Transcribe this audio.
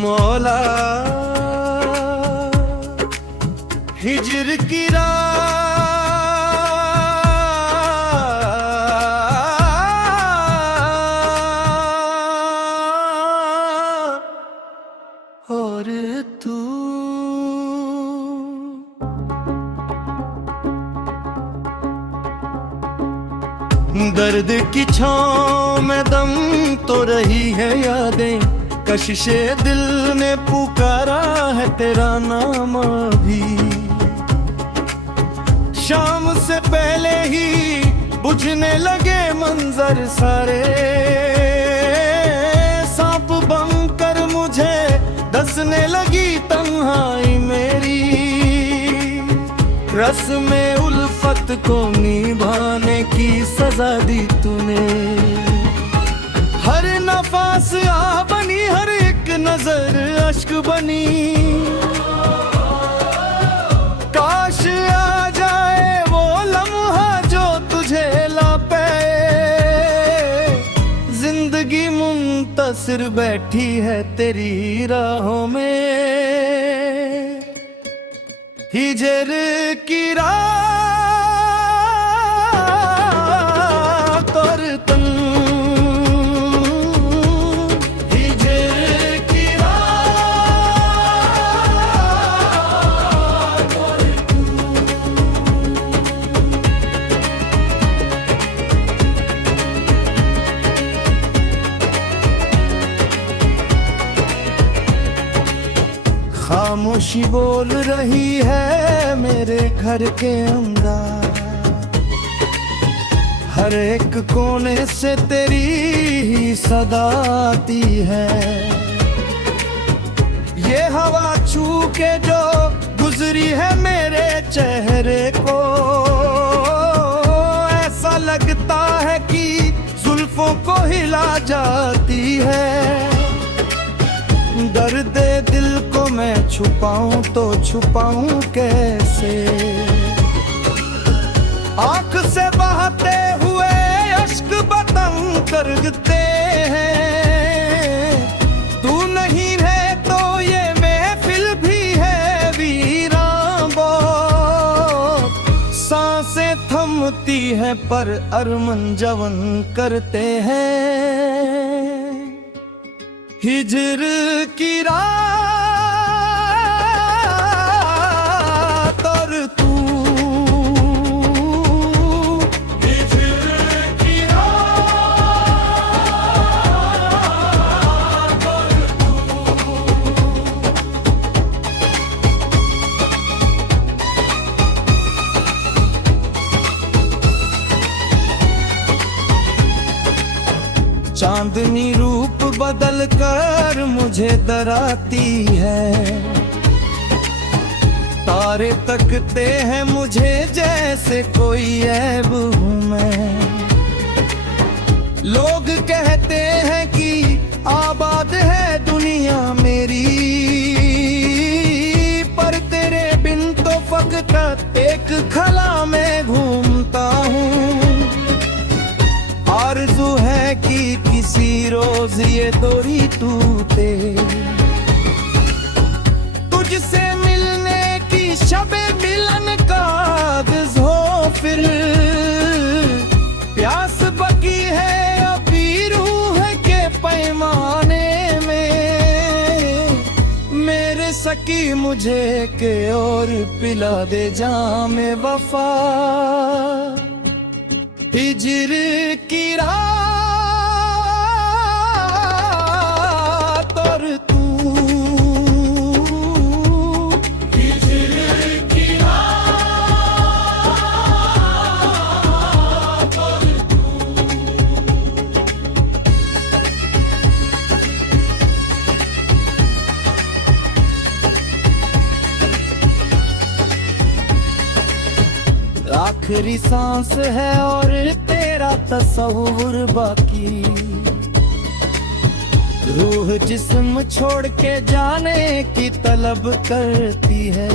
मौला हिजर की राह और तू दर्द की छाँव में दम तो रही है यादें, कशिशे दिल ने पुकारा है तेरा नाम अभी। शाम से पहले ही बुझने लगे मंजर सारे, सांप बनकर मुझे डसने लगी तन्हाई मेरी। रस्म उल्फत को निभाने की सजा दी तूने, हर नफास आ बनी, हर एक नजर अश्क बनी। काश आ जाए वो लम्हा जो तुझे ला पे, जिंदगी मुंतसिर बैठी है तेरी राहों में। हिजर की रात और तुम, हिजर की रात और खामोशी बोल रही है मेरे घर के अंदर, हर एक कोने से तेरी ही सदा आती है। ये हवा छू के जो गुजरी है मेरे चेहरे को, ऐसा लगता है कि जुल्फों को हिला जाती है। दर्द दिल को मैं छुपाऊं तो छुपाऊं कैसे, आंख से बहते हुए अश्क बतंग करते हैं। तू नहीं है तो ये महफिल भी है वीरां बहुत, सांसें थमती हैं पर अरमान जवन करते हैं। हिजर की रात और तू, हिजर की रात और तू। चांदनी रूप बदल कर मुझे डराती है, तारे तकते हैं मुझे जैसे कोई ऐब हूँ मैं। लोग कहते हैं कि आबाद है दुनिया मेरी, पर तेरे बिन तो फकत एक खला में घूमता हूँ। आरज़ू है कि किसी रोज ये डोरी टूटे, तुझसे मिलने की शबे मिलन का आग़ाज़ हो। फिर प्यास बकी है अभी रूह के पैमाने में, मेरे सकी मुझे के और पिला दे जामे वफा। हिजर की रात और तू, हिजर की रात और तू। आखिरी सांस है और तेरा तस्वुर बाकी, रूह जिस्म छोड़ के जाने की तलब करती है।